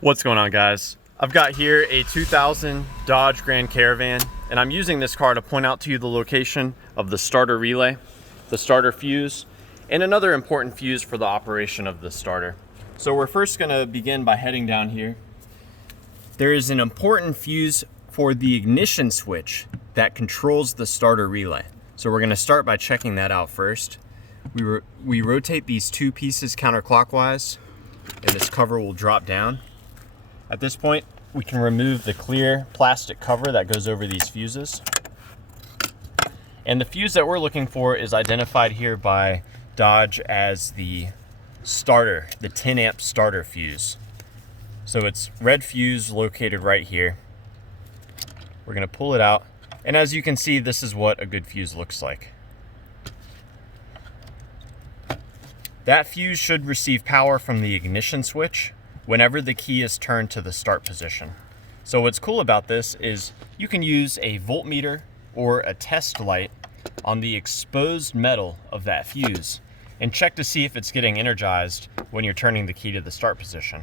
What's going on, guys? I've got here a 2000 Dodge Grand Caravan, and I'm using this car to point out to you the location of the starter relay, the starter fuse, and another important fuse for the operation of the starter. So we're first going to begin by heading down here. There is an important fuse for the ignition switch that controls the starter relay. So we're going to start by checking that out first. We rotate these two pieces counterclockwise, and this cover will drop down. At this point, we can remove the clear plastic cover that goes over these fuses. And the fuse that we're looking for is identified here by Dodge as the starter, the 10 amp starter fuse. So it's red fuse located right here. We're gonna pull it out. And as you can see, this is what a good fuse looks like. That fuse should receive power from the ignition switch whenever the key is turned to the start position. So what's cool about this is you can use a voltmeter or a test light on the exposed metal of that fuse and check to see if it's getting energized when you're turning the key to the start position.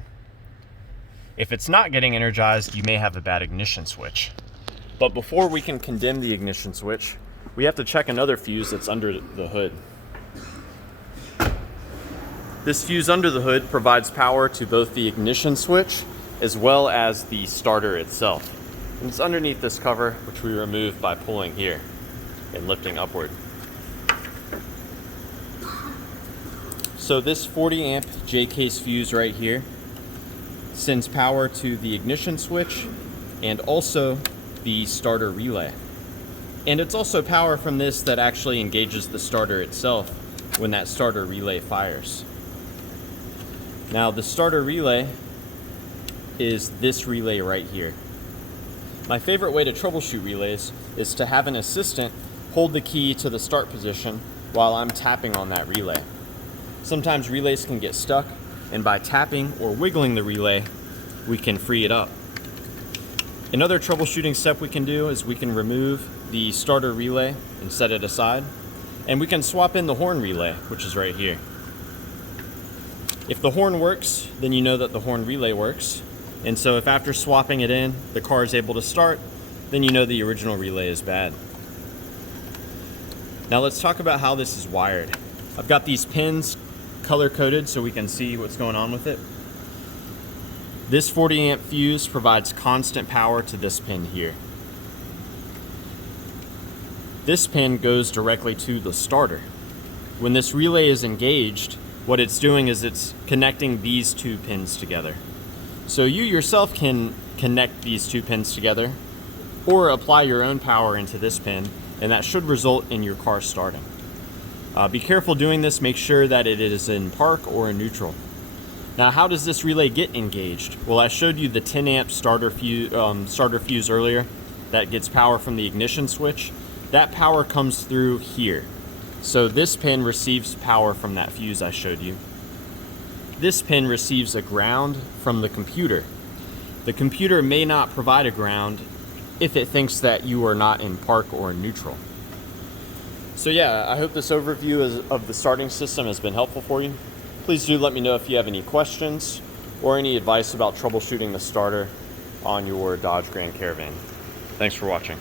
If it's not getting energized, you may have a bad ignition switch. But before we can condemn the ignition switch, we have to check another fuse that's under the hood. This fuse under the hood provides power to both the ignition switch as well as the starter itself. And it's underneath this cover, which we remove by pulling here and lifting upward. So this 40 amp J-case fuse right here sends power to the ignition switch and also the starter relay. And it's also power from this that actually engages the starter itself when that starter relay fires. Now the starter relay is this relay right here. My favorite way to troubleshoot relays is to have an assistant hold the key to the start position while I'm tapping on that relay. Sometimes relays can get stuck, and by tapping or wiggling the relay, we can free it up. Another troubleshooting step we can do is we can remove the starter relay and set it aside, and we can swap in the horn relay, which is right here. If the horn works, then you know that the horn relay works. And so if after swapping it in, the car is able to start, then you know the original relay is bad. Now let's talk about how this is wired. I've got these pins color-coded so we can see what's going on with it. This 40 amp fuse provides constant power to this pin here. This pin goes directly to the starter. When this relay is engaged, what it's doing is it's connecting these two pins together. So you yourself can connect these two pins together or apply your own power into this pin, and that should result in your car starting. Be careful doing this. Make sure that it is in park or in neutral. Now, how does this relay get engaged? Well, I showed you the 10 amp starter fuse earlier that gets power from the ignition switch. That power comes through here. So this pin receives power from that fuse I showed you. This pin receives a ground from the computer. The computer may not provide a ground if it thinks that you are not in park or neutral. So yeah, I hope this overview of the starting system has been helpful for you. Please do let me know if you have any questions or any advice about troubleshooting the starter on your Dodge Grand Caravan. Thanks for watching.